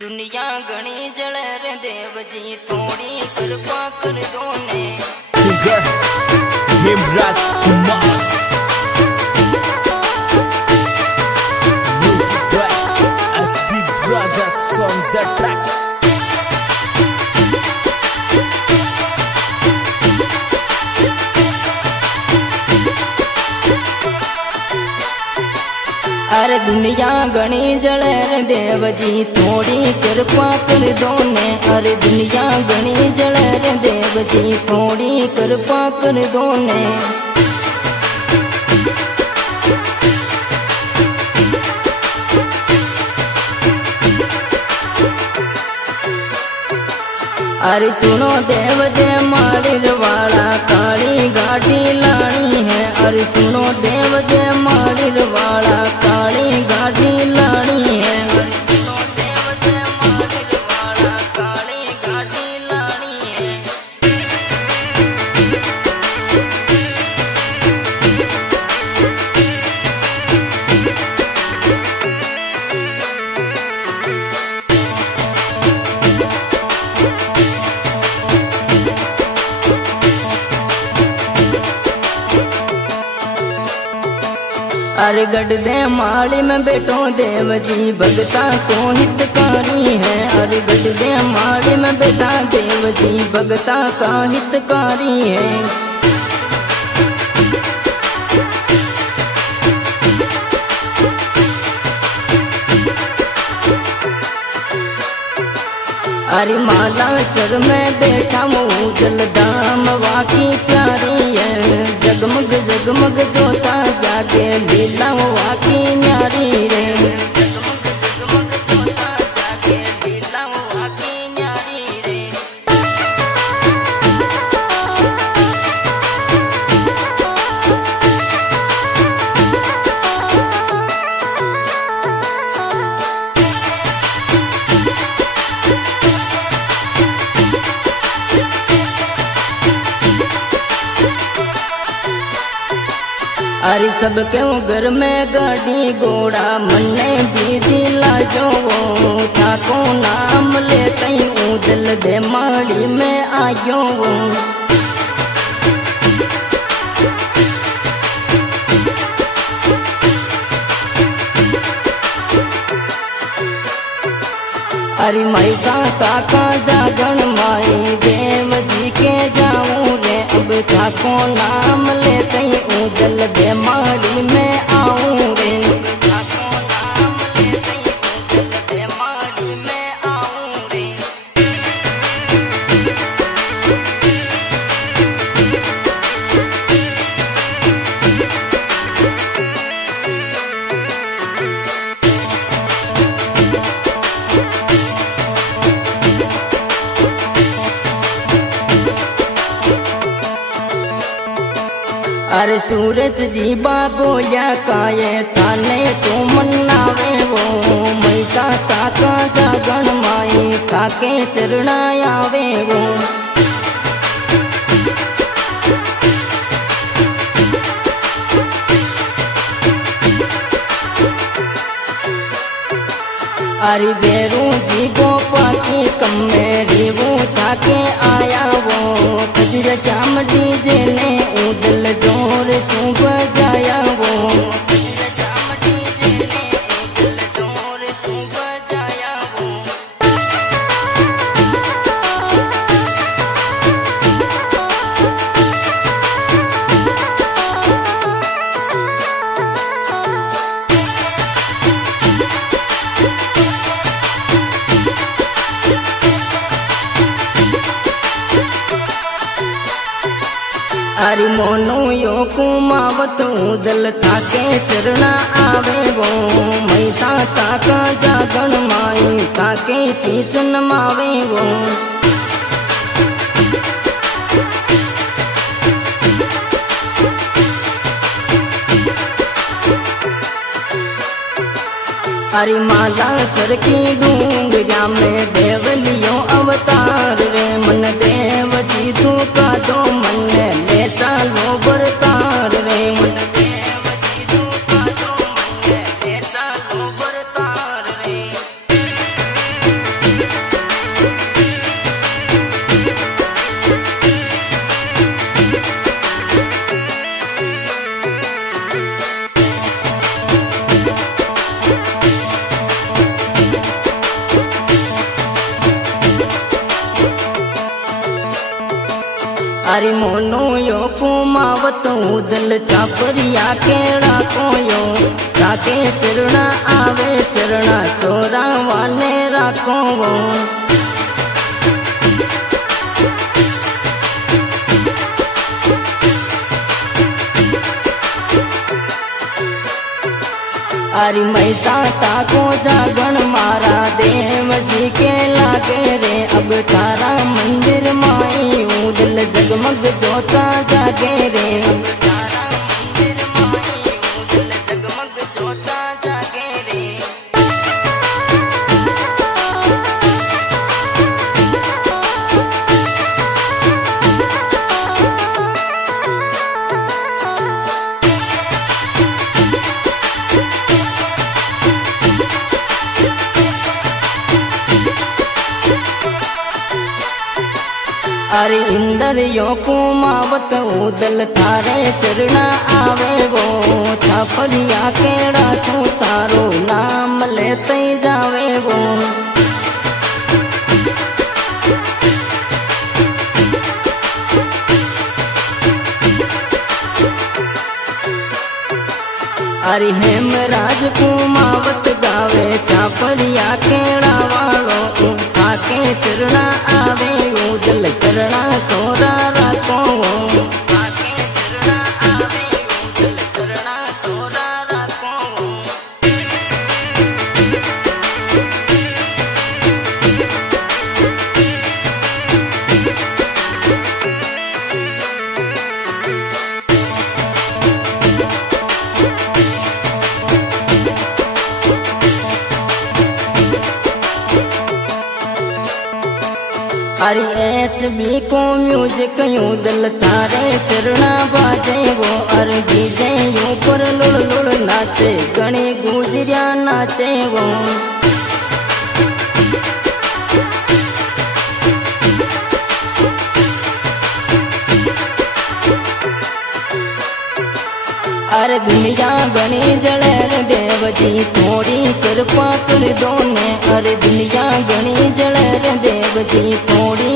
दुनिया घनी जले रे देव जी थोड़ी कृपा कर दो ने singer Hemraj Kumar music by SP brothers on the track. अरे दुनिया घनी जले रे देव जी थोड़ी कृपा कर दो ने। अरे दुनिया घनी जले रे देव जी थोड़ी कृपा कर दो ने। अरे सुनो देव दे माड़ीर वाला काली गाड़ी लानी है। अरे सुनो देव दे माड़ीर वाला काली गाड़ी लानी है। अरे सुनो देव दे माड़ीर वाला काली गाड़ी लानी है। अरे गढ़ दे माड़ी में बैठो देव जी भगता को हितकारी है। अरे गढ़ दे माड़ी में बैठा देव जी भगता का हितकारी है। अरे माला सर में बैठा मूदल दाम वाकी प्यारी है। जगमग जगमग जोता जागे लीला वाकी न्यारी रे। जगमग जगमग जोता जागे लीला वाकी न्यारी रे। अरे सब क्यों घर में गाड़ी घोड़ा मन्ने भी दिला जो वो था को नाम ले कहीं उदल दे माड़ी में आयो वो। अरे माई साता का जागण माई देव जी के जाऊं रे। अब था को नाम ले कहीं उदल दे माड़ी में आऊं रे। अब था को नाम ले कहीं उदल दे माड़ी में आऊं रे। अरे सूरज जी बाबोया काये थाने तो मनावे वो। मैसा ताका जागण माई ताके चरणा आवे वो। अरे बेरू जी गोपा की कमेरी वो ताके आया वो। खजर श्याम डीजे ने उदल जोर सू बजाया वो। खजर श्याम डीजे ने उदल जोर सू बजाया वो। अरे मोनू यो कुमावत उदल ताके चरणा आवे वो। मैसा ताका जागण माई ताके शीस नमावे वो। अरे माला सर की डूंगरिया में देवलियो अवतार रे। मन देव जी तू का दो मन ले सालो बरतार रे। मन देव जी तू का दो मन ले सालो बरतार रे। अरे मोनो यो कुमावत उदल चापरिया केड़ा कोयो ताके चरणा आवे शरणा सोरा वाने राखो वो अरे मैसा ताको जागण मारा देव जी के लागे रे अब तारा मंदिर माई उदल जगमग जोता जागे रे अब तारा मंदिर माई उदल जगमग जोता जागे रे अरे इंदर यो कुमावत उदल थारे चरणा आवे वो छापरिया केड़ा सू तारो नाम लेते जावे वो अरे हेमराज कुमावत गावे छापरिया केड़ा वालो आके चरणा आवे उदल शरणा सोरा राखो आके चरणा आवे उदल शरणा सोरा राखो अरे एसबी को म्यूजिक यूं दिल थारे चरणा बाजे वो अरे डीजे यूं पर लुड़ लुड़ नाचे गणी गुजरिया नाचे वो अरे दुनिया गणी जड़ेर देव जी थोड़ी कृपा कर दो ने अरे दुनिया गणी जड़ेर देव जी थोड़ी